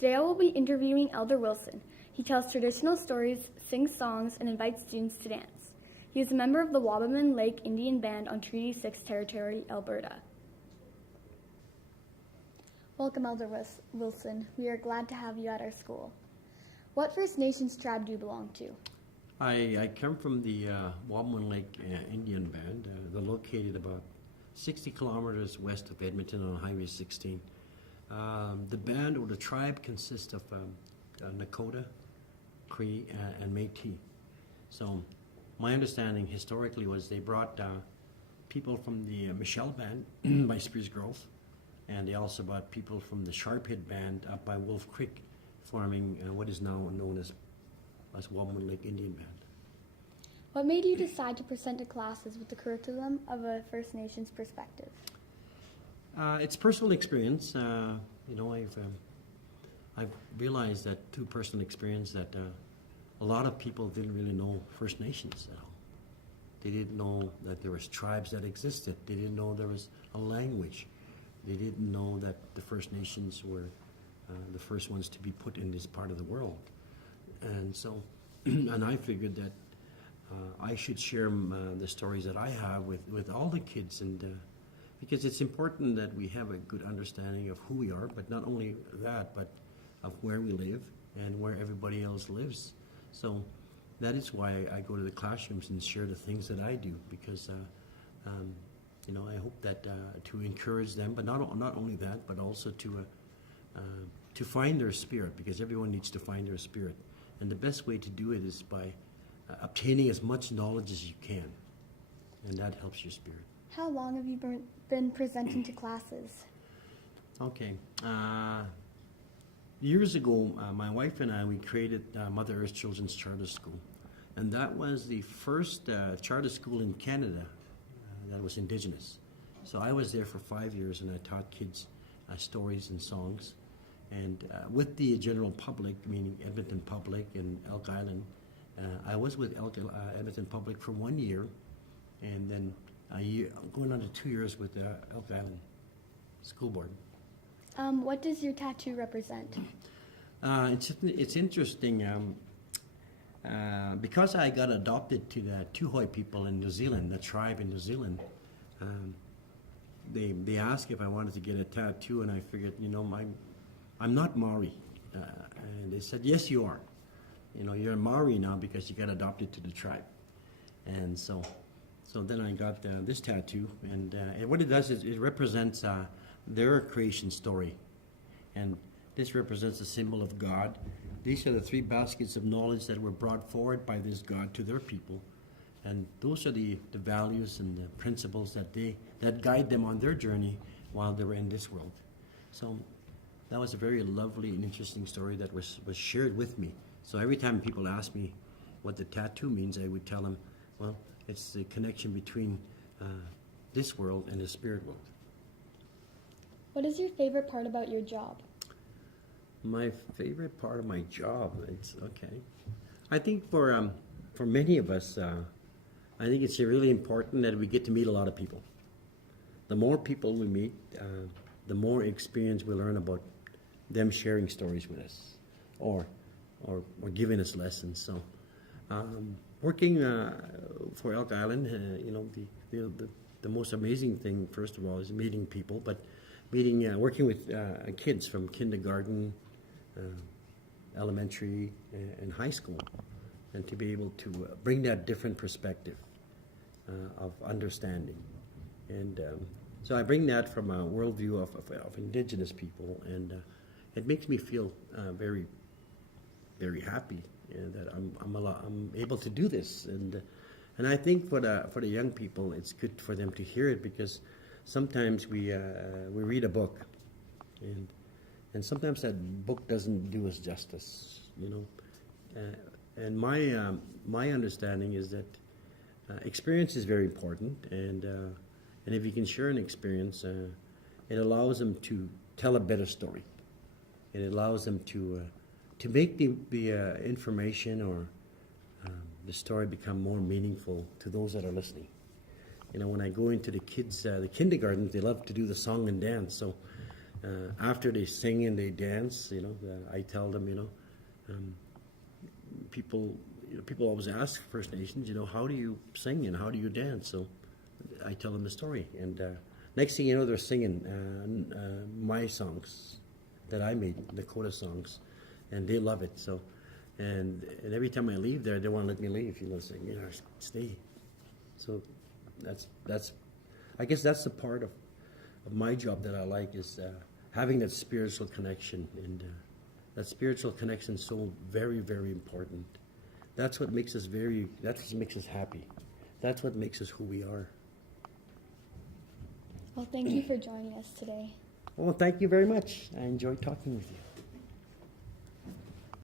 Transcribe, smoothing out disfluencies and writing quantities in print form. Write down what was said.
Today I will be interviewing Elder Wilson. He tells traditional stories, sings songs, and invites students to dance. He is a member of the Wabamun Lake Indian Band on Treaty 6 territory, Alberta. Welcome, Elder Wilson. We are glad to have you at our school. What First Nations tribe do you belong to? I come from the Wabamun Lake Indian Band. They're located about 60 kilometers west of Edmonton on Highway 16. The band or the tribe consists of Nakota, Cree, and Métis. So my understanding historically was they brought people from the Michelle Band by Spruce Grove, and they also brought people from the Sharphead Band up by Wolf Creek, forming what is now known as Wabamun Lake Indian Band. What made you decide to present to classes with the curriculum of a First Nations perspective? It's personal experience. I've realized that through personal experience that a lot of people didn't really know First Nations at all. They didn't know that there was tribes that existed. They didn't know there was a language. They didn't know that the First Nations were the first ones to be put in this part of the world. And so, and I figured that I should share the stories that I have with all the kids, and because it's important that we have a good understanding of who we are, but not only that, but of where we live and where everybody else lives. So that is why I go to the classrooms and share the things that I do, because I hope that to encourage them, but not only that, but also to find their spirit, because everyone needs to find their spirit. And the best way to do it is by obtaining as much knowledge as you can, and that helps your spirit. How long have you been presenting to classes? Okay. Years ago, my wife and I, we created Mother Earth Children's Charter School. And that was the first charter school in Canada that was Indigenous. So I was there for 5 years, and I taught kids stories and songs. And with the general public, meaning Edmonton Public and Elk Island, I was with Edmonton Public for 1 year, and then a year, going on to 2 years with the Elk Island School Board. What does your tattoo represent? It's interesting. Because I got adopted to the Tuhoi people in New Zealand, the tribe in New Zealand, they asked if I wanted to get a tattoo, and I figured, I'm not Maori. And they said, yes, you are. You're a Maori now because you got adopted to the tribe. And so then I got this tattoo, and what it does is it represents their creation story. And this represents a symbol of God. These are the 3 baskets of knowledge that were brought forward by this God to their people. And those are the values and the principles that guide them on their journey while they were in this world. So that was a very lovely and interesting story that was shared with me. So every time people ask me what the tattoo means, I would tell them, well, it's the connection between this world and the spirit world. What is your favorite part about your job? My favorite part of my job, it's okay. I think for many of us, I think it's really important that we get to meet a lot of people. The more people we meet, the more experience we learn about them sharing stories with us, or giving us lessons. So, working for Elk Island, the most amazing thing, first of all, is meeting people, but working with kids from kindergarten, elementary, and high school, and to be able to bring that different perspective of understanding. And so I bring that from a worldview of Indigenous people, and it makes me feel very, very happy that I'm able to do this. And I think for the young people, it's good for them to hear it, because sometimes we read a book, and sometimes that book doesn't do us justice, and my understanding is that experience is very important, and if you can share an experience, it allows them to tell a better story. It allows them to make the information or the story become more meaningful to those that are listening. When I go into the kids, the kindergartens, they love to do the song and dance. So after they sing and they dance, I tell them, people always ask First Nations, how do you sing and how do you dance? So I tell them the story, and next thing you know, they're singing my songs that I made, Dakota songs, and they love it. So, and every time I leave there, they want to let me leave. Saying, stay. So I guess that's the part of my job that I like, is having that spiritual connection, and that spiritual connection is so very, very important. That's what makes us happy. That's what makes us who we are. Well, thank you for joining us today. Well, thank you very much. I enjoyed talking with you.